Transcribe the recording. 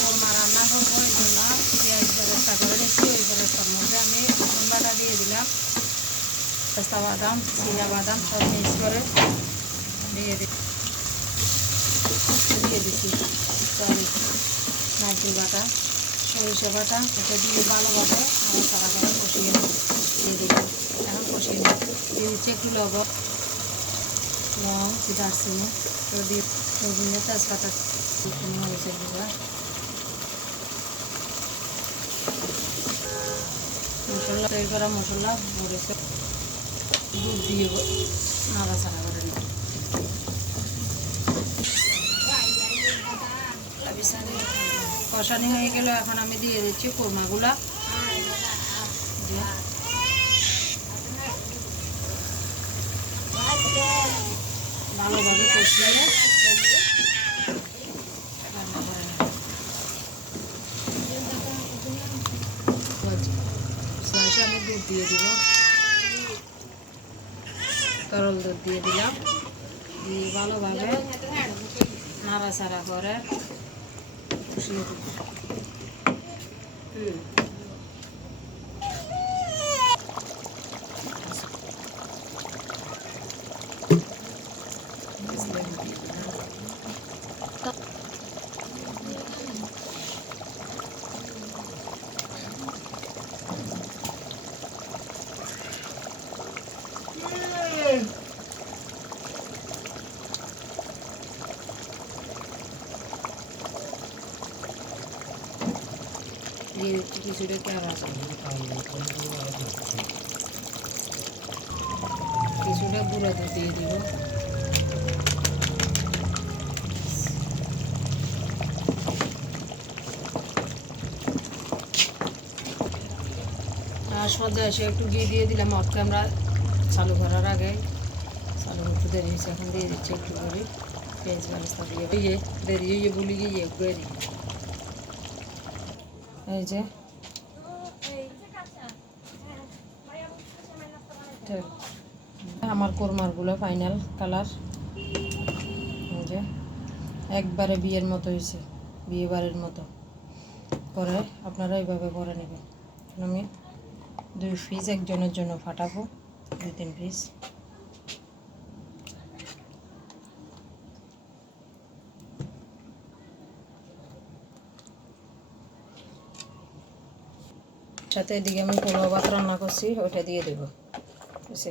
কোরমা রান্না করবো, এই জন্য পেঁয়াজ বেরেস্তা করে নিচ্ছি। ওই বেরেস্তার মধ্যে আমি রসুন বাটা দিয়ে দিলাম, পেস্তা বাদাম, চিনা বাদাম সব মিক্স করে দিয়ে দিচ্ছি। সরি, নারকেল বাটা, সরিষা বাটা, এটা দিয়ে ভালোভাবে আমার সারা করে কষিয়ে দিয়ে দিলাম। এখন কষিয়ে দিয়ে দিচ্ছি একটু লবণ, লং, দারচিনি, তো দিয়ে তেজপাতা, মরিচের গুঁড়া, মশলা তৈরি করা মশলা, মরিচের দুধ দিয়ে নাড়াচাড়া করে নিই। কষানি হয়ে গেল, এখন আমি দিয়ে দিচ্ছি কোরমাগুলা। ভালোভাবে কষিয়ে রান্না করে নেব। শেষে আমি দুধ দিয়ে দিব, তরল দুধ দিয়ে দিলাম, দিয়ে ভালোভাবে নাড়াচাড়া করে কষিয়ে দিব। দিয়ে দিচ্ছি কিছুটা পেঁয়াজ, কিছুটা গুঁড়া দুধ দিয়ে দিব। আর সদ্য এসে একটু ঘি দিয়ে দিলাম অফ ক্যামেরা চালু করার আগে, চালু করতে দেরি হয়েছে, এখন দিয়ে দিচ্ছি একটু করে পেঁয়াজ বেরেস্তা দিয়ে। দেরি হয়ে বলি গিয়ে করে দিই। এই যে আমার কোরমারগুলো ফাইনাল কালার, এই যে একবারে বিয়ের মতো হয়েছে, বিয়ে বাড়ির মতো করে আপনারা এইভাবে করে নেবেন। আমি 2 পিস একজনের জন্য ফাটাবো, 2-3 পিস। সাথে এদিকে আমি পোলাও ভাত রান্না করছি, ওটা দিয়ে দেবো, বুঝছে।